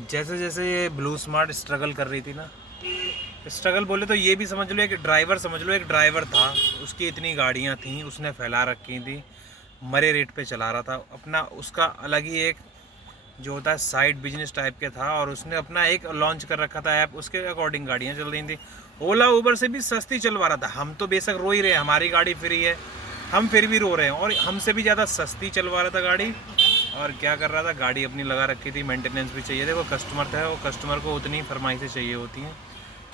जैसे जैसे ये ब्लू स्मार्ट स्ट्रगल कर रही थी ना, स्ट्रगल बोले तो ये भी समझ लो, एक ड्राइवर समझ लो, एक ड्राइवर था, उसकी इतनी गाड़ियाँ थीं, उसने फैला रखी थी, मरे रेट पे चला रहा था अपना, उसका अलग ही एक जो होता है साइड बिजनेस टाइप के था, और उसने अपना एक लॉन्च कर रखा था ऐप, उसके अकॉर्डिंग गाड़ियाँ चल रही थी। ओला उबर से भी सस्ती चलवा रहा था। हम तो बेशक रो ही रहे, हमारी गाड़ी फ्री है, हम फिर भी रो रहे हैं, और हमसे भी ज़्यादा सस्ती चलवा रहा था गाड़ी। और क्या कर रहा था, गाड़ी अपनी लगा रखी थी, मेंटेनेंस भी चाहिए। देखो कस्टमर था, वो कस्टमर को उतनी फरमाइशें चाहिए होती हैं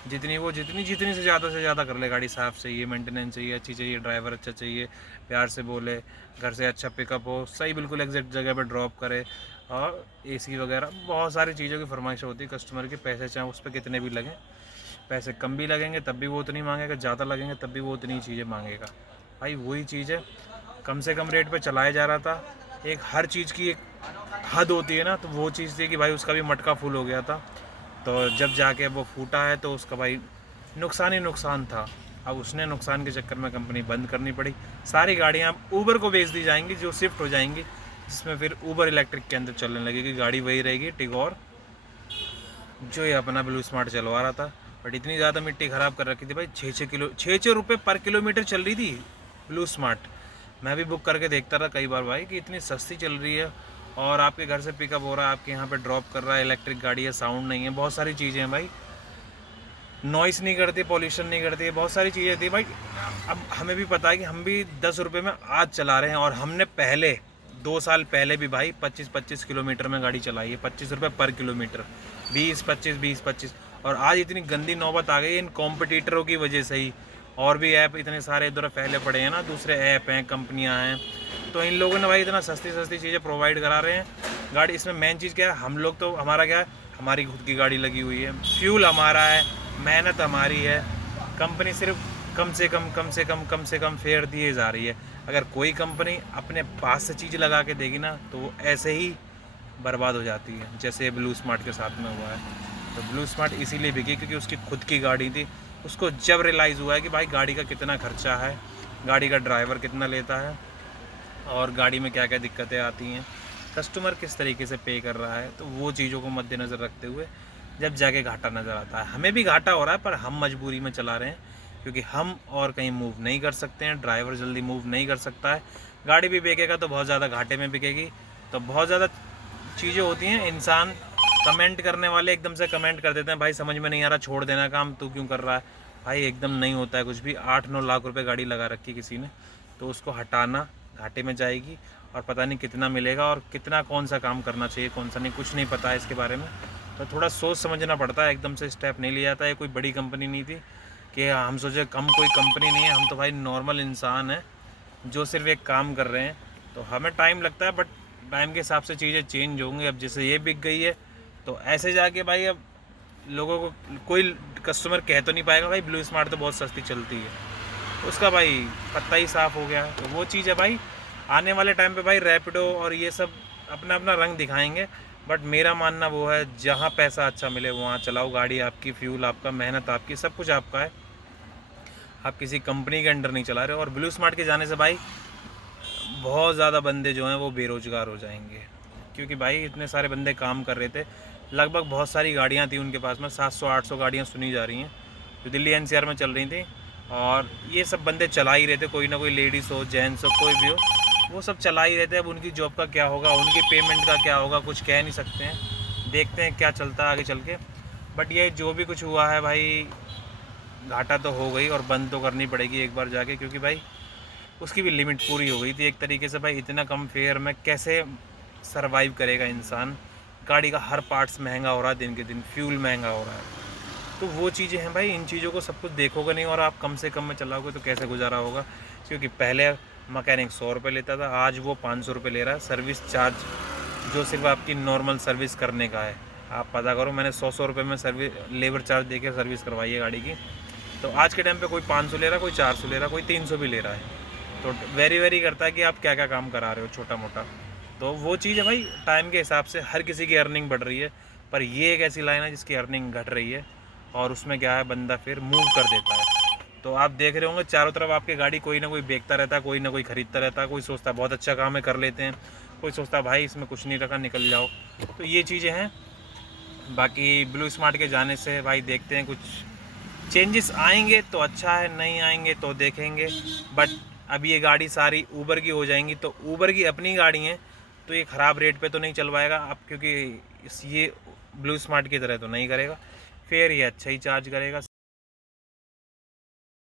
जितनी वो जितनी जितनी से ज़्यादा कर ले। गाड़ी साफ़ चाहिए, मेंटेनेंस चाहिए, अच्छी चाहिए, ड्राइवर अच्छा चाहिए, प्यार से बोले, घर से अच्छा पिकअप हो, सही बिल्कुल एग्जैक्ट जगह पे ड्रॉप करे, और एसी वगैरह बहुत सारी चीज़ों की फरमाइशें होती है कस्टमर की। पैसे चाहे उस पर कितने भी लगें, पैसे कम भी लगेंगे तब भी वो उतनी मांगेगा, ज़्यादा लगेंगे तब भी वो उतनी चीज़ें मांगेगा। भाई वही चीज़ है, कम से कम रेट पे चलाया जा रहा था। एक हर चीज़ की एक हद होती है ना, तो वो चीज़ थी कि भाई उसका भी मटका फुल हो गया था। तो जब जाके वो फूटा है तो उसका भाई नुकसान ही नुकसान था। अब उसने नुकसान के चक्कर में कंपनी बंद करनी पड़ी। सारी गाड़ियाँ अब ऊबर को बेच दी जाएंगी, जो शिफ्ट हो जाएंगी, जिसमें फिर ऊबर इलेक्ट्रिक के अंदर चलने लगेगी। गाड़ी वही रहेगी टिगोर, जो ये अपना ब्लू स्मार्ट चलवा रहा था। बट इतनी ज़्यादा मिट्टी ख़राब कर रखी थी भाई, 6-6 रुपये पर किलोमीटर चल रही थी ब्लू स्मार्ट। मैं भी बुक करके देखता रहा कई बार भाई कि इतनी सस्ती चल रही है, और आपके घर से पिकअप हो रहा है, आपके यहाँ पे ड्रॉप कर रहा है, इलेक्ट्रिक गाड़ी है, साउंड नहीं है, बहुत सारी चीज़ें हैं भाई, नॉइस नहीं करती, पॉल्यूशन नहीं करती है, बहुत सारी चीज़ें थी भाई। अब हमें भी पता है कि हम भी 10 रुपये में आज चला रहे हैं, और हमने पहले 2 साल पहले भी भाई 25-25 किलोमीटर में गाड़ी चलाई है, 25 रुपये पर किलोमीटर, 20-25 और आज इतनी गंदी नौबत आ गई है इन कॉम्पिटिटरों की वजह से ही। और भी ऐप इतने सारे इधर फैले पड़े हैं ना, दूसरे ऐप हैं, कंपनियां हैं, तो इन लोगों ने भाई इतना सस्ती सस्ती चीज़ें प्रोवाइड करा रहे हैं। गाड़ी इसमें मेन चीज़ क्या है, हम लोग तो, हमारा क्या है, हमारी खुद की गाड़ी लगी हुई है, फ्यूल हमारा है, मेहनत हमारी है, कंपनी सिर्फ कम से कम फेयर दिए जा रही है। अगर कोई कंपनी अपने पास से चीज़ लगा के देगी ना, तो वो ऐसे ही बर्बाद हो जाती है, जैसे ब्लू स्मार्ट के साथ में हुआ है। तो ब्लू स्मार्ट इसीलिए बिकी क्योंकि उसकी खुद की गाड़ी थी। उसको जब रियलाइज़ हुआ है कि भाई गाड़ी का कितना खर्चा है, गाड़ी का ड्राइवर कितना लेता है, और गाड़ी में क्या क्या दिक्कतें आती हैं, कस्टमर किस तरीके से पे कर रहा है, तो वो चीज़ों को मद्देनज़र रखते हुए जब जाके घाटा नज़र आता है। हमें भी घाटा हो रहा है, पर हम मजबूरी में चला रहे हैं, क्योंकि हम और कहीं मूव नहीं कर सकते हैं, ड्राइवर जल्दी मूव नहीं कर सकता है। गाड़ी भी बिकेगा तो बहुत ज़्यादा घाटे में बिकेगी। तो बहुत ज़्यादा चीज़ें होती हैं, इंसान कमेंट करने वाले एकदम से कमेंट कर देते हैं, भाई समझ में नहीं आ रहा, छोड़ देना काम, तू क्यों कर रहा है। भाई एकदम नहीं होता है कुछ भी। 8-9 लाख रुपए गाड़ी लगा रखी किसी ने, तो उसको हटाना घाटे में जाएगी, और पता नहीं कितना मिलेगा, और कितना कौन सा काम करना चाहिए, कौन सा नहीं, कुछ नहीं पता है इसके बारे में। तो थोड़ा सोच समझना पड़ता है, एकदम से स्टेप नहीं लिया जाता है। कोई बड़ी कंपनी नहीं थी कि हम सोचे, हम कोई कंपनी नहीं है, हम तो भाई नॉर्मल इंसान हैं जो सिर्फ एक काम कर रहे हैं। तो हमें टाइम लगता है, बट टाइम के हिसाब से चीज़ें चेंज होंगी। अब जैसे ये बिक गई है, तो ऐसे जाके भाई अब लोगों को कोई कस्टमर कह तो नहीं पाएगा भाई ब्लू स्मार्ट तो बहुत सस्ती चलती है, उसका भाई पत्ता ही साफ़ हो गया। तो वो चीज़ है भाई, आने वाले टाइम पे भाई रैपिडो और ये सब अपना अपना रंग दिखाएंगे। बट मेरा मानना वो है, जहाँ पैसा अच्छा मिले वहाँ चलाओ गाड़ी। आपकी, फ्यूल आपका, मेहनत आपकी, सब कुछ आपका है, आप किसी कंपनी के अंडर नहीं चला रहे हो। और ब्लू स्मार्ट के जाने से भाई बहुत ज़्यादा बंदे जो हैं वो बेरोज़गार हो जाएंगे, क्योंकि भाई इतने सारे बंदे काम कर रहे थे, लगभग बहुत सारी गाड़ियाँ थी उनके पास में, 700-800 गाड़ियाँ सुनी जा रही हैं जो दिल्ली एनसीआर में चल रही थी, और ये सब बंदे चला ही रहे थे, कोई ना कोई लेडीज़ हो, जेंट्स हो, कोई भी हो, वो सब चला ही रहे थे। अब उनकी जॉब का क्या होगा, उनकी पेमेंट का क्या होगा, कुछ कह नहीं सकते हैं, देखते हैं क्या चलता है आगे चल के। बट ये जो भी कुछ हुआ है भाई, घाटा तो हो गई, और बंद तो करनी पड़ेगी एक बार जाके, क्योंकि भाई उसकी भी लिमिट पूरी हो गई थी एक तरीके से। भाई इतना कम फेयर में कैसे सरवाइव करेगा इंसान। गाड़ी का हर पार्ट्स महंगा हो रहा है दिन के दिन, फ्यूल महंगा हो रहा है, तो वो चीज़ें हैं भाई। इन चीज़ों को सब कुछ देखोगे नहीं, और आप कम से कम में चलाओगे तो कैसे गुजारा होगा। क्योंकि पहले मकैनिक 100 रुपये लेता था, आज वो 500 रुपये ले रहा है सर्विस चार्ज, जो सिर्फ आपकी नॉर्मल सर्विस करने का है। आप पता करो, मैंने 100 रुपये में सर्विस लेबर चार्ज दे के सर्विस करवाई है गाड़ी की। तो आज के टाइम पे कोई 500 ले रहा है, कोई 400 ले रहा है, कोई 300 भी ले रहा है। तो वेरी वेरी करता है कि आप क्या क्या काम करा रहे हो, छोटा मोटा। तो वो चीज़ है भाई, टाइम के हिसाब से हर किसी की अर्निंग बढ़ रही है, पर ये एक ऐसी लाइन है जिसकी अर्निंग घट रही है, और उसमें क्या है, बंदा फिर मूव कर देता है। तो आप देख रहे होंगे चारों तरफ आपके गाड़ी कोई ना कोई बेचता रहता है, कोई ना कोई ख़रीदता रहता है, कोई सोचता है बहुत अच्छा काम है कर लेते हैं, कोई सोचता है भाई इसमें कुछ नहीं रखा, निकल जाओ। तो ये चीज़ें हैं, बाकी ब्लू स्मार्ट के जाने से भाई देखते हैं कुछ चेंजेस आएंगे तो अच्छा है, नहीं आएंगे तो देखेंगे। बट अभी ये गाड़ी सारी ऊबर की हो जाएंगी, तो ऊबर की अपनी गाड़ी है तो ये ख़राब रेट पे तो नहीं चलवाएगा अब, क्योंकि ये ब्लू स्मार्ट की तरह तो नहीं करेगा, फिर ये अच्छा ही चार्ज करेगा।